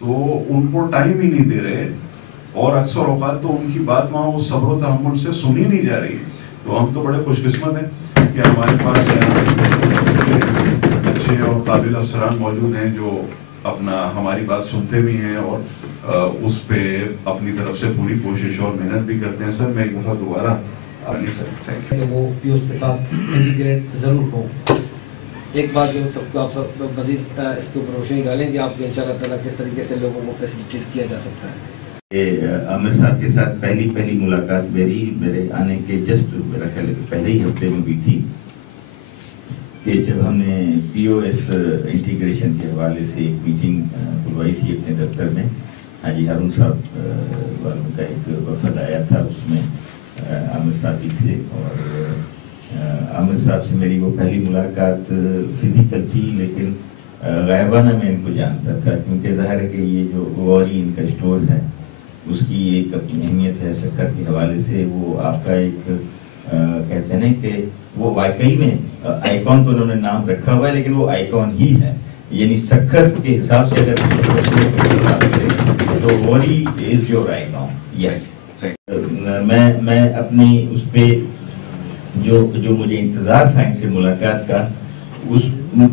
تو ان کو ٹائم ہی نہیں دے رہے، اور اکثر اوقات تو ان کی بات وہاں وہ صبر و تحمل سے سنی نہیں جا رہی. تو ہم تو بڑے خوش قسمت ہیں کہ ہمارے پاس اچھے اور قابل افسران موجود ہیں جو اپنا ہماری بات سنتے بھی ہیں اور اس پہ اپنی طرف سے پوری کوشش اور محنت بھی کرتے ہیں. سر میں ایک دفعہ دوبارہ وہ پیوس کے ساتھ انٹیگریٹ ضرور ہو. ایک بات جو سب کو آپ سب مزید اس کے اوپر روشنی ڈالیں کہ آپ کے انشاءاللہ تعالیٰ کس طریقے سے لوگوں کو فیسیلیٹیٹ کیا جا سکتا ہے. عامر صاحب کے ساتھ پہلی ملاقات میرے آنے کے جسٹ میرا خیال ہے پہلے ہی ہفتے میں ہوئی تھی کہ جب ہم نے پی او ایس انٹیگریشن کے حوالے سے ایک میٹنگ بلوائی تھی اپنے دفتر میں. حاجی ہارون صاحب والوں کا ایک وفد آیا تھا، اس میں عامر صاحب بھی تھے، اور عامر صاحب سے میری وہ پہلی ملاقات فزیکل تھی، لیکن غائبانہ میں ان کو جانتا تھا، کیونکہ ظاہر ہے کہ یہ جو غوری ان کا اسٹور ہے اس کی ایک اپنی اہمیت ہے. شکر کے حوالے سے وہ آپ کا ایک کہتے ہیں کہ وہ واقعی میں آئیکن تو انہوں نے نام رکھا ہوا ہے، لیکن وہ آئیکن ہی ہے. یعنی شکر کے حساب سے اگر تو غوری از یور آئیکن. یس، میں اپنی اس پہ جو مجھے انتظار تھا ان سے ملاقات کا، اس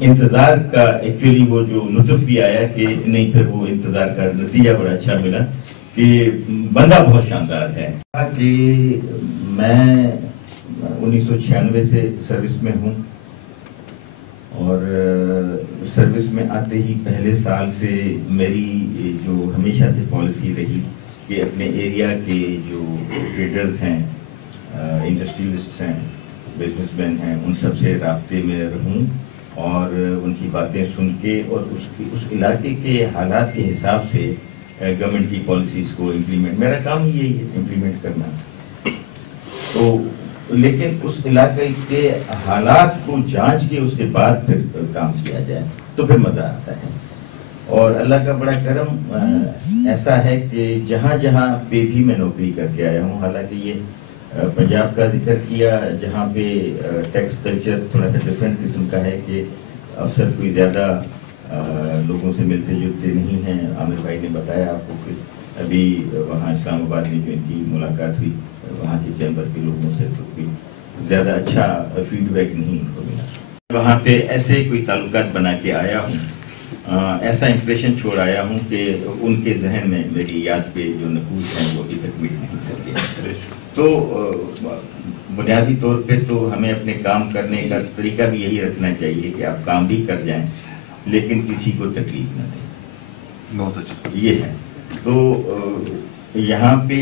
انتظار کا ایکچولی وہ جو لطف بھی آیا کہ نہیں، پھر وہ انتظار کا نتیجہ بڑا اچھا ملا کہ بندہ بہت شاندار ہے. کہ میں 1996 سے سروس میں ہوں، اور سروس میں آتے ہی پہلے سال سے میری جو ہمیشہ سے پالیسی رہی کہ اپنے ایریا کے جو ٹریڈرز ہیں، انڈسٹریلسٹ ہیں، بزنس مین ہیں، ان سب سے رابطے میں رہوں اور ان کی باتیں سن کے اور اس علاقے کے حالات کے حساب سے گورنمنٹ کی پالیسیز کو امپلیمنٹ، میرا کام ہی یہی ہے امپلیمنٹ کرنا. تو لیکن اس علاقے کے حالات کو جانچ کے اس کے بعد پھر کام کیا جائے تو پھر مزہ آتا ہے. اور اللہ کا بڑا کرم ایسا ہے کہ جہاں جہاں پہ بھی میں نوکری کر کے آیا ہوں، حالانکہ یہ پنجاب کا ذکر کیا جہاں پہ ٹیکس کلچر تھوڑا سا ڈفرینٹ قسم کا ہے کہ افسر کوئی زیادہ لوگوں سے ملتے جلتے نہیں ہیں. عامر بھائی نے بتایا آپ کو کہ ابھی وہاں اسلام آباد میں جو ان کی ملاقات ہوئی وہاں کے چیمبر کے لوگوں سے تو کوئی زیادہ اچھا فیڈ بیک نہیں ان کو ملا. وہاں پہ ایسے کوئی تعلقات بنا کے آیا ہوں، ایسا امپریشن چھوڑ آیا ہوں کہ ان کے ذہن میں میری یاد پہ جو نقوش ہیں وہ ابھی تک مٹ نہیں سکے. تو بنیادی طور پہ تو ہمیں اپنے کام کرنے کا طریقہ بھی یہی رکھنا چاہیے کہ آپ کام بھی کر جائیں لیکن کسی کو تکلیف نہ دیں. بہت اچھا یہ ہے. تو یہاں پہ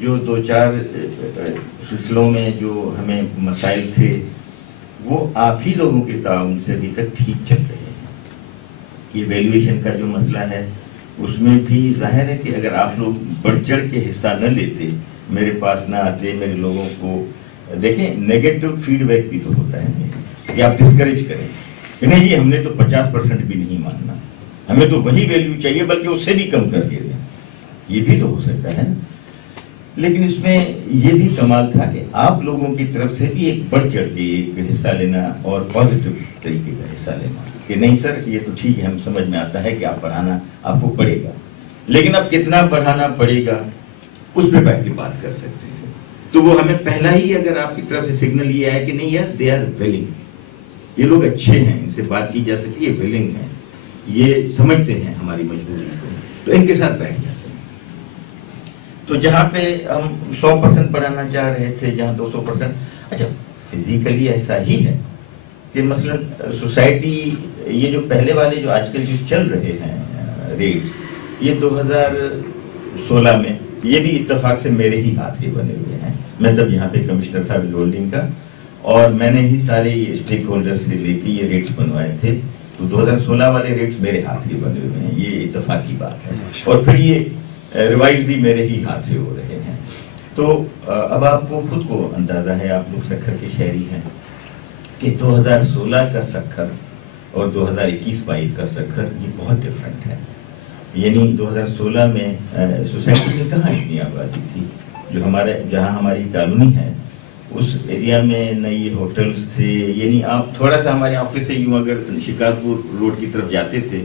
جو دو چار سلسلوں میں جو ہمیں مسائل تھے وہ آپ ہی لوگوں کے تعاون سے ابھی تک ٹھیک چل رہے ہیں. یہ ویلیویشن کا جو مسئلہ ہے اس میں بھی ظاہر ہے کہ اگر آپ لوگ بڑھ چڑھ کے حصہ نہ لیتے، میرے پاس نہ آتے، میرے لوگوں کو دیکھیں نیگیٹو فیڈ بیک بھی تو ہوتا ہے کہ آپ ڈسکریج کریں کہ نہیں جی ہم نے تو 50% بھی نہیں ماننا، ہمیں تو وہی ویلیو چاہیے بلکہ اس سے بھی کم کر کے دیں. یہ بھی تو ہو سکتا ہے. لیکن اس میں یہ بھی کمال تھا کہ آپ لوگوں کی طرف سے بھی ایک بڑھ چڑھ کے ایک حصہ لینا اور پازیٹیو طریقے کا حصہ لینا کہ نہیں سر یہ تو ٹھیک ہے، ہم سمجھ میں آتا ہے کہ آپ پڑھانا آپ کو پڑے گا، لیکن اب کتنا پڑھانا پڑے گا اس پہ بیٹھ کے بات کر سکتے ہیں. تو وہ ہمیں پہلا ہی اگر آپ کی طرف سے سگنل یہ آیا کہ نہیں یار دے آر ویلنگ، یہ لوگ اچھے ہیں، ان سے بات کی جا سکتی ہے، ویلنگ ہیں، یہ سمجھتے ہیں ہماری مجبوری کو، تو ان کے ساتھ بیٹھ جاتے ہیں. تو جہاں پہ ہم 100% پڑھانا چاہ رہے تھے، جہاں 200%، اچھا فزیکلی ایسا ہی ہے کہ مثلا سوسائٹی یہ جو پہلے والے جو آج کل جو چل رہے ہیں ریٹ، یہ 2016 میں یہ بھی اتفاق سے میرے ہی ہاتھ کے بنے ہوئے ہیں. میں تب یہاں پہ کمشنر تھا ہولڈنگ کا، اور میں نے ہی سارے اسٹیک ہولڈر سے لے کے یہ ریٹس بنوائے تھے. تو 2016 والے ریٹس میرے ہاتھ کے بنے ہوئے ہیں، یہ اتفاقی بات ہے. اور پھر یہ ریوائز بھی میرے ہی ہاتھ سے ہو رہے ہیں. تو اب آپ کو خود کو اندازہ ہے، آپ لوگ سکھر کے شہری ہیں، کہ 2016 کا سکھر اور 2021-22 کا سکھر یہ بہت ڈفرینٹ ہے. یعنی 2016 میں سوسائٹی میں کہاں اتنی آبادی تھی، جو جہاں ہماری کالونی ہے اس ایریا میں نہ یہ ہوٹلز تھے. یعنی آپ تھوڑا سا ہمارے آفس سے یوں اگر شکارپور روڈ کی طرف جاتے تھے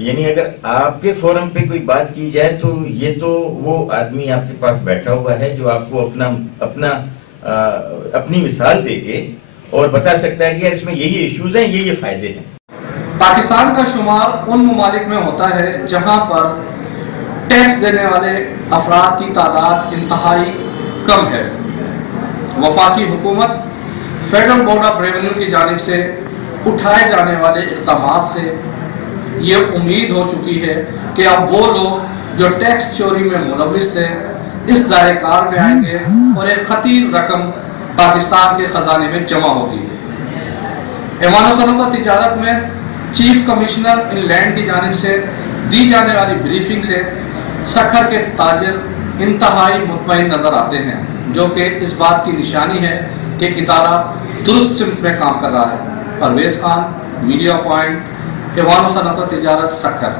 یعنی اگر آپ کے فورم پہ کوئی بات کی جائے تو یہ تو وہ آدمی آپ کے پاس بیٹھا ہوا ہے جو آپ کو اپنی مثال دے کے اور بتا سکتا ہے کہ اس میں یہ ایشوز ہیں، یہ فائدے ہیں۔ پاکستان کا شمار ان ممالک میں ہوتا ہے جہاں پر ٹیکس دینے والے افراد کی تعداد انتہائی کم ہے۔ وفاقی حکومت فیڈرل بورڈ آف ریونیو کی جانب سے اٹھائے جانے والے اقدامات سے یہ امید ہو چکی ہے کہ اب وہ لوگ جو ٹیکس چوری میں ملوث تھے اس دائرہ کار میں آئیں گے اور ایک خطیر رقم پاکستان کے خزانے میں جمع ہوگی۔ ایوان صنعت و تجارت میں چیف کمشنر ان لینڈ کی جانب سے دی جانے والی بریفنگ سے سکھر کے تاجر انتہائی مطمئن نظر آتے ہیں، جو کہ اس بات کی نشانی ہے کہ ادارہ درست سمت میں کام کر رہا ہے۔ پرویز خان، میڈیا پوائنٹ، ایوان صنعت و تجارت، سکھر۔